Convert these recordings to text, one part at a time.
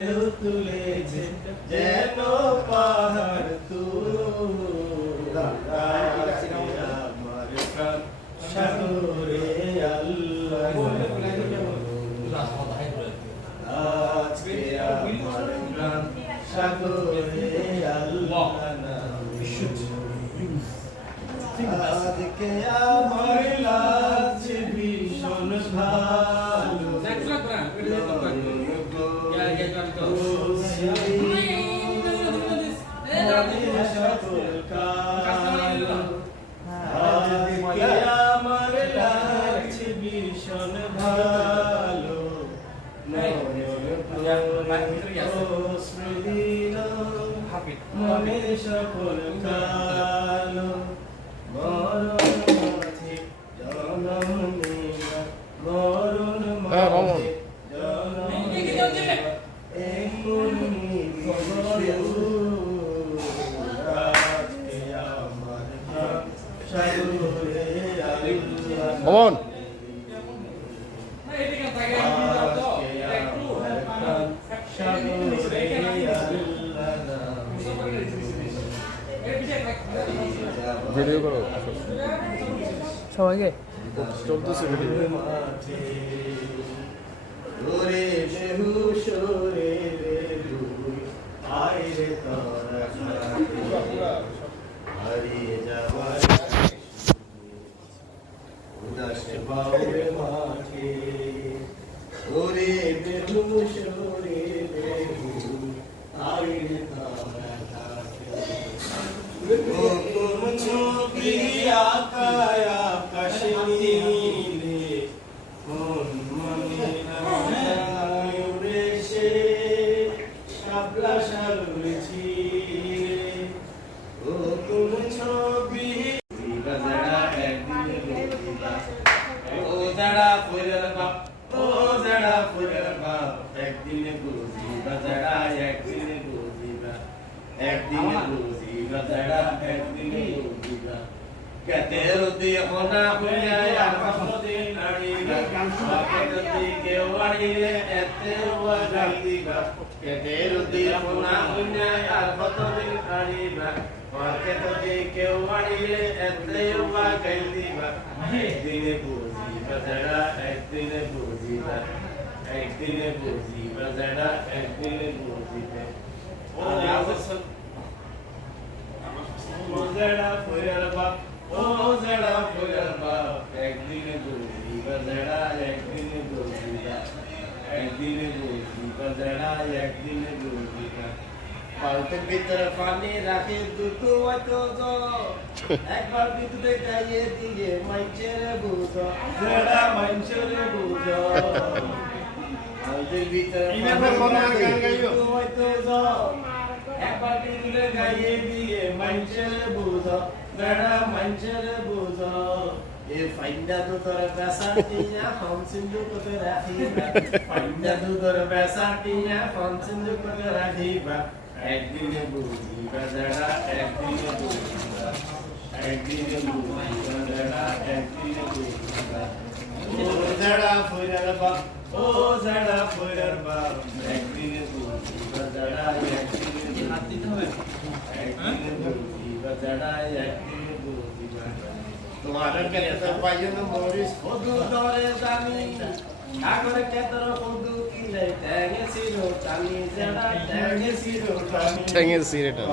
তুলেছে যেন পাহাড় আমার প্রাণ সাগরে আল্লাহ আজকে আমার প্রাণ সাগরে আল্লাহ আজকে আমার লাগছে ভীষণ ভালো আমার লাগছে ভীষণ ভালো মনে সকল কালো মরণ মাঝে জনম নেয়া মরণ মাঝে Come on. ভিডিও করো সবাইকে চলতেছে ভিডিও ওরে বেহুশ রে বেহু আয় রে তোরা হারিয়ে যাওয়ার উদাস বাউরে মাঠে ওরে বেহুশ রে বেহু আয় রে তোরা ও কোন ছবি আকায় আকাশে নীলে কোন মনে নায় উড়ে সে শাপলা শালুরে ছিঁড়ে ও কোন ছবি বাজারা একদিনে বলতিবা ও যারা ফুলের বাপ ও যারা ফুলের বাপ একদিনে বুঝি বাজারা একদিনে বুঝিবা একদিনে বুঝিবা যারা একদিনে বুঝিবা কেতের দেহনা হইয়া আর কতদিন নাড়িবা কেতে কেউ আড়িলে এতে ওয়াগাইবা কেতের দেহনা হইয়া আর কতদিন নাড়িবা কেতে কেউ আড়িলে এতে ওয়াগাইবা একদিনে বুঝিবা যারা একদিনে বুঝিবা একদিনে বুঝিবা যারা একদিনে বুঝিবা ও যারা ফুলের বাপ ও যারা ফুলের বাপ একদিনে বুঝিবা যারা একদিনে বুঝিবা একদিনে বুঝিবা যারা একদিনে বুঝিবা পাল্টের ভিতরে পানি রাখে দুধ হয়তো একবার বিদ্যুতে গাইয়ে দিয়ে মাইচের বুঝ যারা মাইচের বুঝ পাল্টের ভিতরে হয়তো একবার বিদ্যুতে গাইয়ে দিয়ে মাইচের বুঝ যারা মাইচের বুঝ এ ফাইন্ডা তো তোর বেসাটিয়া ফনসিন্দু কোতে রাখিবা ফাইন্ডা তো তোর বেসাটিয়া ফনসিন্দু কোতে রাখিবা একদিনে বুঝিবা যারা একদিনে বুঝিবা একদিনে বুঝিবা যারা একদিনে বুঝিবা ও যারা ফুলের বাপ ও যারা ফুলের বাপ একদিনে বুঝিবা যারা একদিনে বুঝিবা একদিনে বুঝিবা যারা একদিনে বুঝিবা তোমার কেতর পাইন মরিস কদু দরে জানি আগরে কেতর কদু কিলে ট্যাঙে সিরো টানি যারা ট্যাঙে সিরো টানি ঠেঙে সিরেটা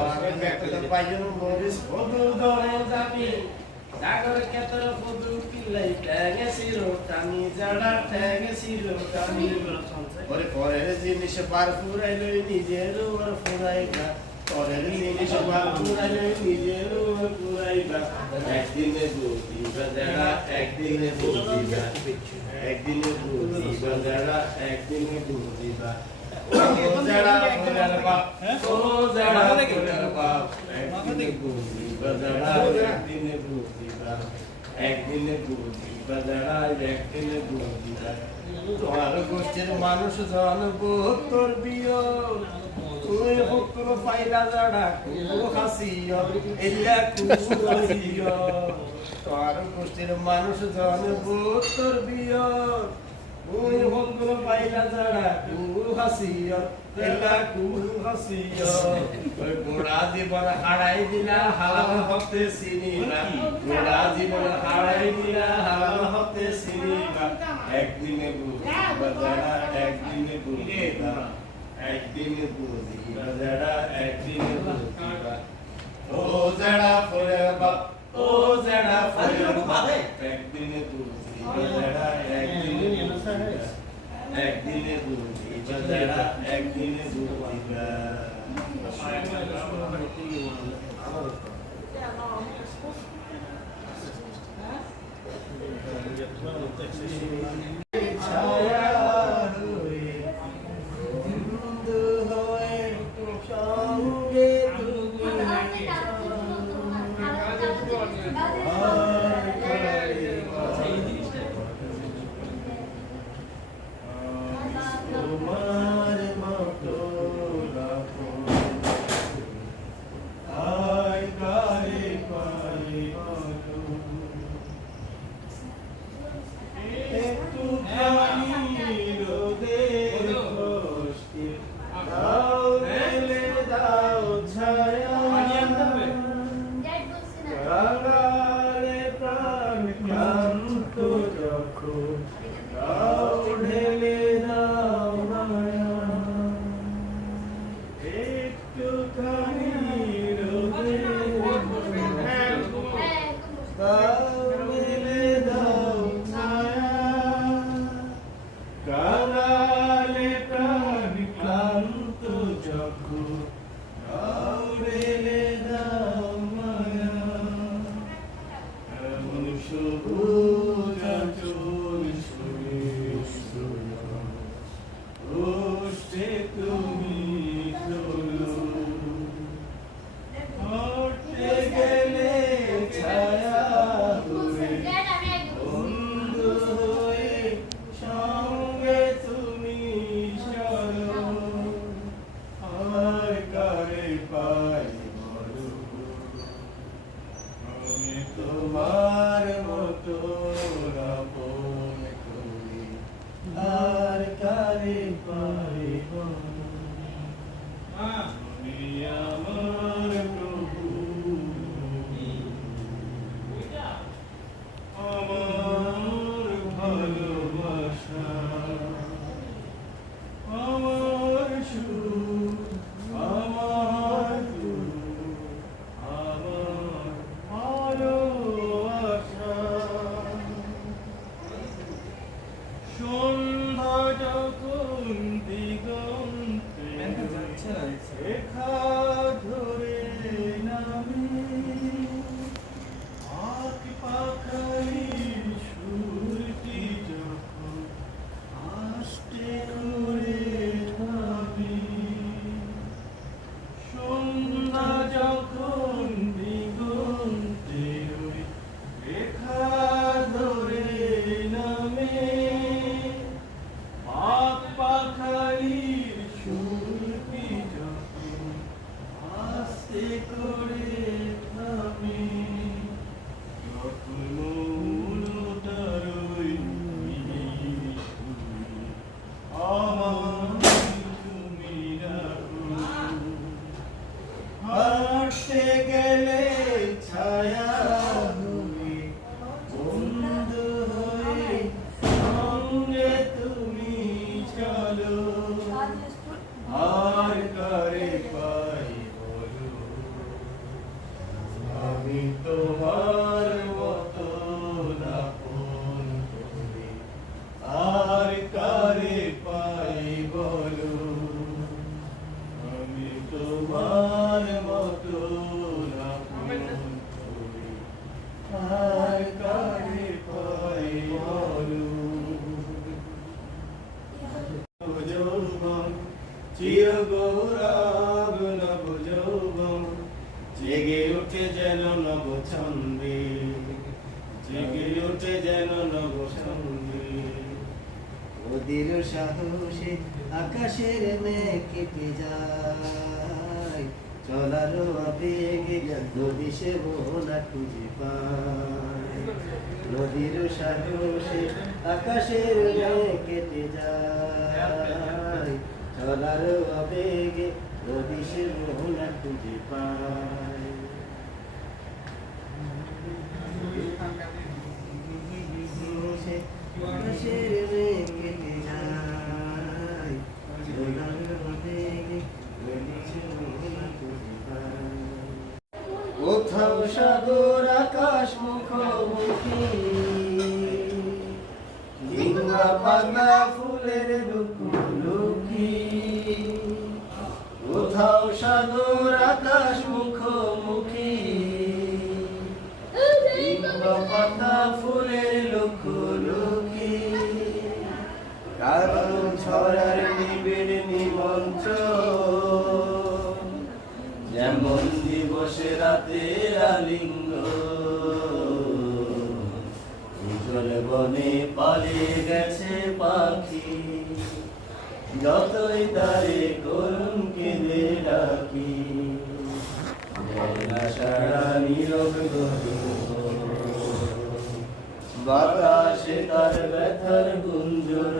কেতর পাইন মরিস কদু দরে জানি আগরে কেতর কদু কিলে ট্যাঙে সিরো টানি যারা ট্যাঙে সিরো টানি ওরে পরের জিনিস পার ফুরাইলো নিজের ওর ফুরাইবা পরের জিনিস পার ফুরাইলো নিজের ওর ফুরাইবা একদিনে বুঝিবা যারা একদিনে বুঝিবা একদিনে বুঝিবা যারা একদিনে বুঝিবা ও যারা ফুলের বাপ ও যারা ফুলের বাপ একদিনে বুঝিবা যারা একদিনে বুঝিবা একদিনে বুঝিবা যারা একদিনে বুঝিবা তোমার গোষ্ঠীর মানুষ জানবো তোর বিয় তুই হুকুম পাইলা যারা কুকু হাসিয় এলা কুকু হাসিয় তোর গোষ্ঠীর মানুষ জানবো তোর বিয় ওই বন্ধু পাইলা যারা কু হাসিয়া তেলা কু হাসিয়া ওই গোড়া জীবন হারাই দিলা হালাল হতে চিনিবা গোড়া জীবন হারাই দিলা হালাল হতে চিনিবা একদিনে বুঝিবা যারা একদিনে বুঝিবা একদিনে বুঝিবা যারা একদিনে বুঝিবা ও যারা ফরেবা ও যারা ফরেবা একদিনে বুঝিবা যারা একদিনে বুঝিবা একদিনে বুঝিবা যারা একদিনে বুঝিবা ছায়া হয়ে বন্ধু হয়ে সঙ্গে তুমি তোমার মতো আয় কারে পারি বলো একটু খানি রোদের কষ্টে দাও দিলে দাও ছায়া কারারে প্রাণ ক্লান্ত যখন দাও ঢেলে দাও মায়া একটুখানি রোদের দাও দিলে দাও ছায়া কারালে প্রাণ ক্লান্ত যখন দাও ঢেলে দাও মায়া এমন সবুজ আঁচল ছুঁয়ে ওষ্ঠে তুমি চলো হাঁটতে গেলে ছায়া হয়ে বন্ধু হয়ে সঙ্গে তুমি চলো আর কারে পাই বলো আমি তোমার মতো আপন করি আর কারে পাই বলো তুমি আমার প্রভু আমার ভালোবাসা আমার সুখ আমার দুঃখ আমার ভালোবাসা সন্ধ্যা যখন দিগন্তে রেখা ধরে নামে আখ পাখালির সুরটি যখন আস্তে করে নামে সন্ধ্যা যখন দিগন্তে রেখা ধরে নামে আখ পাখালির সুরটি যখন আস্তে করে নামে যখন মৌনতার ওই মিহির সুরে আমায় তুমি রাখো হাঁটতে গেলে ছায়া হয়ে বন্ধু হয়ে সঙ্গে তুমি চলো আর কারে পাই বলো আমি তোমার মতো আপন করি আর কারে পাই বলো আমি তোমার মতো আপন করি আর কারে পাই বলো যৌবন চির গৌরব নব যৌবন জেগে ওঠে যেন নব ছন্দে জেগে ওঠে যেন নব ছন্দে ওদের সাহসে আকাশের মেঘ কেটে যায় চলারও আবেগে নদী সে মোহনা খুঁজে পায় নদীর সাহসে আকাশের গায়ে কেটে যায় চলারও আবেগে নদী সে মোহনা খুঁজে পায় আকাশের গায়ে কেটে যায় চলারও আবেগে নদী সে মোহনা খুঁজে পায় কোথাও সাগর আকাশ মুখোমুখি কিংবা পাতা ফুলের লুকোলুকি কোথাও সাগর আকাশ মুখোমুখি কিংবা পাতা ফুলের লুকোলুকি কারণ ছড়ার নিবিড় নিমন্ত্রণ যেমন দিবসে রাতে আলিঙ্গ উজ্জ্বল বনে পালিয়ে গেছে পাখি যতই তারে করুণ কেঁদে ডাকি সারা নীরব গহীন বাতাসে তার ব্যথার গুঞ্জন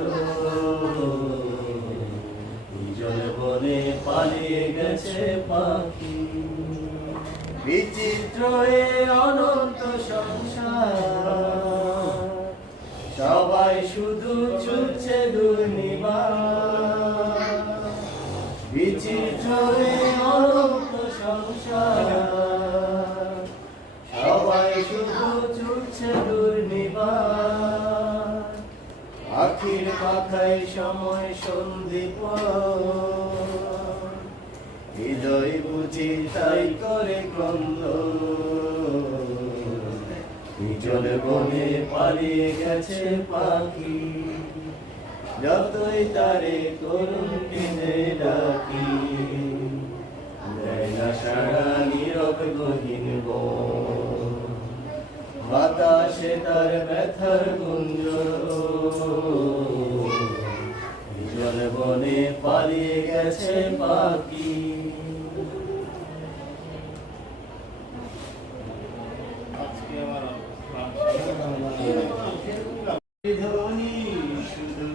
উজ্জ্বল বনে পালিয়ে গেছে পাখি বিচিত্র এ অনন্ত সংসার সবাই শুধু ছুটছে দুর্নিবার বিচিত্র এ অনন্ত সংসার সবাই শুধু ছুটছে দুর্নিবার আখির কথায় সময় সন্দীপ হৃদয় বুঝি তাই করে ক্রন্দ নিচল বনে পালিয়ে গেছে পাখি যতই তারে করুণ কেঁদে ডাকি দেয় না সারা নীরব গহীন বন বাতাসে তার ব্যথার গুঞ্জন জল বনে পালিয়ে গেছে পাখি ধ্বনি শুধু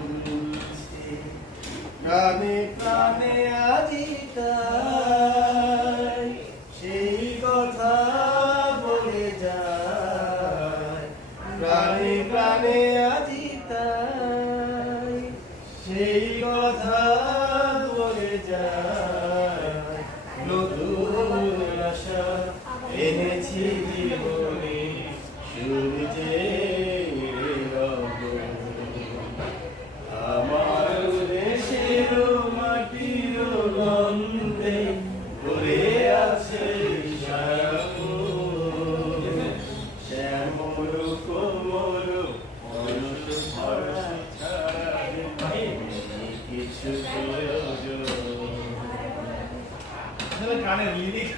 প্রাণে প্রাণে আজি তাই সেই কথা বলে যায় প্রাণে প্রাণে আজি তাই সেই কথা বলে যায় নতুন আশা এনেছি জীবনে সূর্যের আলো আমার দেশের মাটির গন্ধে ভরে আছে শ্যামল কোমল অলস ভরসা ছাড়া কিছু প্রয়োজন গানের লিরিক